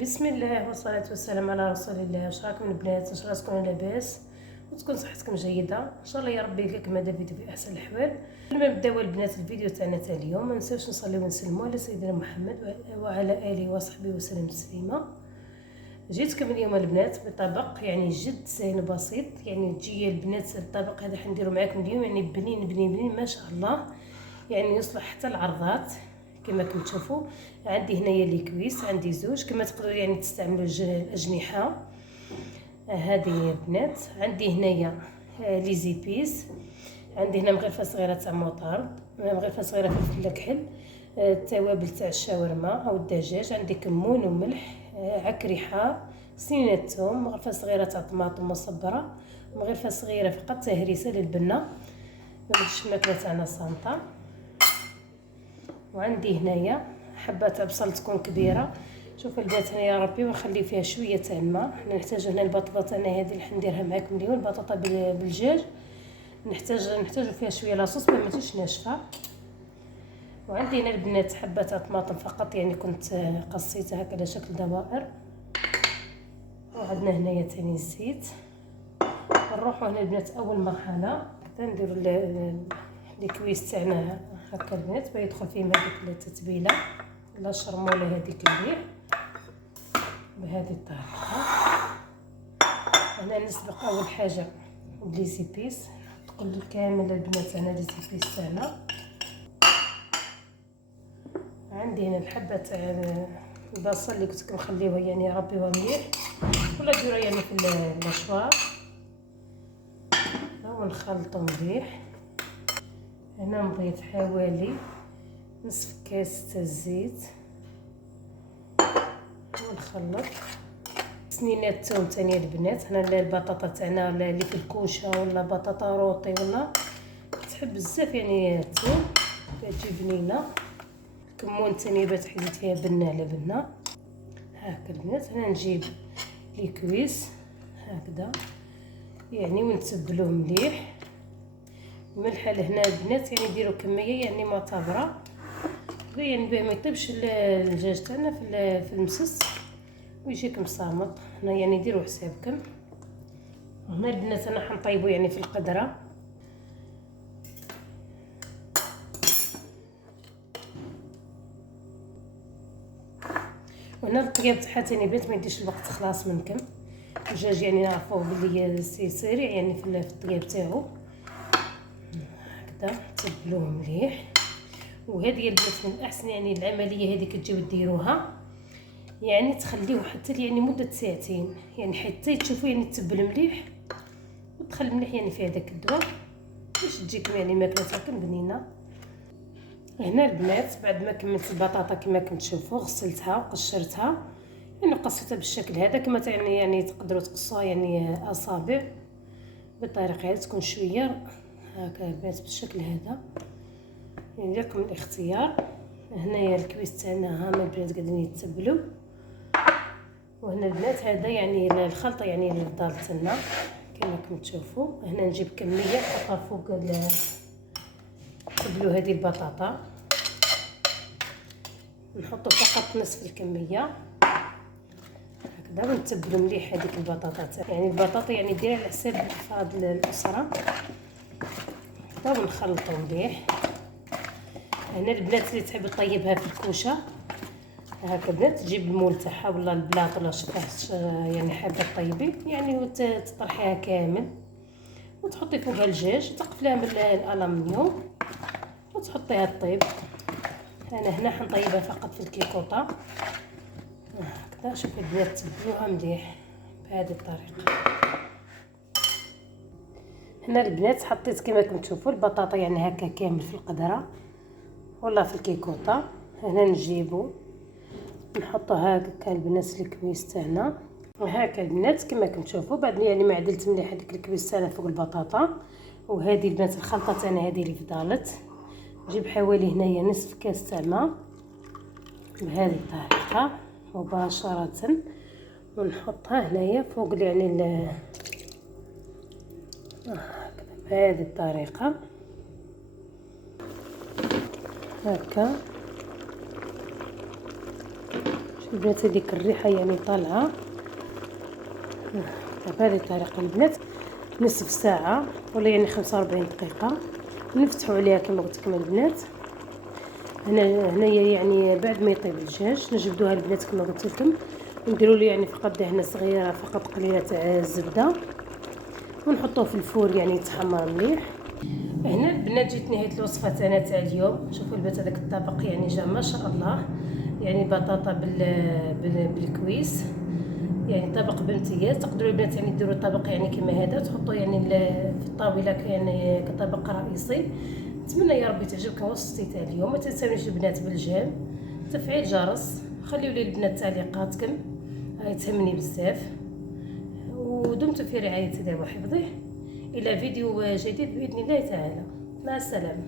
بسم الله والصلاة والسلام على رسول الله. واش راكم البنات؟ واش راسكم لاباس وتكون صحتكم جيده ان شاء الله يا ربي؟ يلقاكم هذا الفيديو في احسن الاحوال. قبل ما نبداو البنات الفيديو تاعنا تاع اليوم، ما نساوش نصليو ونسلموا على سيدنا محمد وعلى اله وصحبه وسلم تسليما. جيتكم اليوم البنات بطبق يعني جد زين بسيط، يعني تجي البنات الطبق هذا حنديرو معاكم اليوم يعني بنين بنين بنين ما شاء الله، يعني يصلح حتى العرضات كما كنتم تشوفوا. عندي هنايا لي كويس، عندي زوج كما تقدروا يعني تستعملوا الاجنحه هذه البنات. عندي هنايا لي زيبيس، عندي هنا مغرفه صغيره تاع موطارد، مغرفه صغيره فلفل الكحل، التوابل تاع الشاورما او الدجاج، عندي كمون وملح، عكريحه، سنينه ثوم، مغرفه صغيره تاع طماطم مصبره، مغرفه صغيره فقط تهريسه للبنه، باش الماكله تاعنا صامته. وعندي هنايا حبه تاع بصل تكون كبيره. شوفوا البنات هنا يا ربي، ونخلي فيها شويه تاع الماء. حنا نحتاج هنا البطاطا تاعنا هذه اللي حنديرها معكم اليوم، البطاطا بالدجاج، نحتاجو فيها شويه لاصوص ما تجيش ناشفه. وعندي هنا البنات حبه تاع طماطم فقط، يعني كنت قصيتها هكا على شكل دوائر. وعندنا هنايا ثاني الزيت. نروحوا هنا البنات اول مرحله نديروا الكويس تاعنا هكا البنات بيدخل فيهم هذيك التتبيله ولا الشرموله هذيك مليح بهذه الطريقه. هنا نسبق اول حاجه لي زيبيس، نحط كامل البنات هنا لي زيبيس تاعنا. عندي هنا الحبه تاع البصل اللي كنت مخليوها يعني يا ربي مليح، ولا ديروها يعني في المشوار ونخلطو مليح. هنا نضيف حوالي نصف كاس تاع الزيت ونخلط. سنينه ثوم ثانيه البنات. هنا البطاطا تاعنا اللي في الكوشه ولا بطاطا روطي ولا تحب بزاف يعني الثوم تجي بنينه. الكمون ثاني بتحيد فيها بنه على بنه هكا البنات. هنا نجيب لي كويس هكذا يعني ونتبلوه مليح. الملح لهنا البنات يعني ديروا كميه يعني معتبره، يعني باه ما يطيبش الدجاج تاعنا في المسس ويجيكم صامت. هنا يعني ديروا حسابكم. هنا البنات انا حنطيبو يعني في القدره. وهنا الطياب تاعها ثاني بنات ما يديش الوقت خلاص منكم. الدجاج يعني نعرفوه بلي سريع يعني في الطياب تاعو هكذا. تبلوه مليح. وهذه البنات من الاحسن يعني العمليه هذه كتجيو ديروها، يعني تخليوه حتى يعني مده ساعتين، يعني حتى تشوفوا يعني تبل مليح وتخلي مليح يعني في هذاك الدواء باش تجيكم يعني ماكله تاعكم بنينه. هنا البنات بعد ما كملت البطاطا كما كنتم تشوفوا غسلتها وقشرتها، يعني قصيتها بالشكل هذا كما يعني تقدروا تقصوها يعني اصابع بالطريقه هذه، تكون شويه هكا البنات بالشكل هذا، يعني لكم الاختيار. هنايا الكويس تاعنا هما البنات قاعدين يتبلوا. وهنا البنات هذا يعني الخلطه يعني اللي دارت لنا كما كنتم تشوفوا. هنا نجيب كميه نحطها فوق تبلوا هذه البطاطا، نحطوا فقط نصف الكميه هكذا ونتبلوا مليح هذيك البطاطا يعني البطاطا يعني ديرها على حساب افراد الاسره هكذا ونخلطوا مليح. هنا البنات اللي تحب تطيبها في الكوشه هكا بنات تجيب المول تاعها ولا البلاط ولا شفاش يعني حابه تطيبي يعني وتطرحيها كامل وتحطي فوقها الدجاج تقفلها بالالومنيوم وتحطيها تطيب. انا هنا حنطيبها فقط في الكيكوطه هكذا. شوفوا البنات تبلوها مليح بهذه الطريقه. هنا البنات حطيت كما كنتم تشوفوا البطاطا يعني هكا كامل في القدره ولا في الكيكوطه. هنا نجيبو نحطو هكا البنات الكويس تاعنا هكا البنات كما كنتم تشوفوا. بعد يعني ما عدلت مليح هذيك الكويس تاعنا فوق البطاطا. وهذه البنات الخلطه تاعنا هذه اللي فضلت، نجيب حوالي هنايا نصف كاس تاع ماء بهذه الطريقه مباشره ونحطها هنايا فوق يعني هكذا بهذه الطريقه هكا. البنات هذيك الريحه يعني طالعه. بهذه الطريقه البنات نصف ساعه ولا يعني 45 دقيقه نفتحوا عليها كما قلت لكم البنات. هنايا يعني بعد ما يطيب الدجاج نجبدوها البنات كما قلت لكم، ونديروا له يعني فقط دهنه صغيره فقط قليله تاع الزبده، ونحطوه في الفور يعني يتحمر مليح. هنا البنات جيت نهايه الوصفه تاعنا تاع اليوم. شوفوا البنات هذاك الطبق يعني جا ما شاء الله، يعني بطاطا بالكويس، يعني طبق بامتياز. تقدروا البنات يعني ديروا طبق يعني كما هذا تحطوا يعني في الطاوله يعني كطبق رئيسي. نتمنى يا ربي تعجبكم وصفتي تاع اليوم. ما تنساونيش البنات بالجيم تفعيل جرس، خليوا لي البنات تعليقاتكم، هاي تهمني بزاف. ودمتم في رعايه الله وحفظه. الى فيديو جديد باذن الله تعالى. مع السلامه.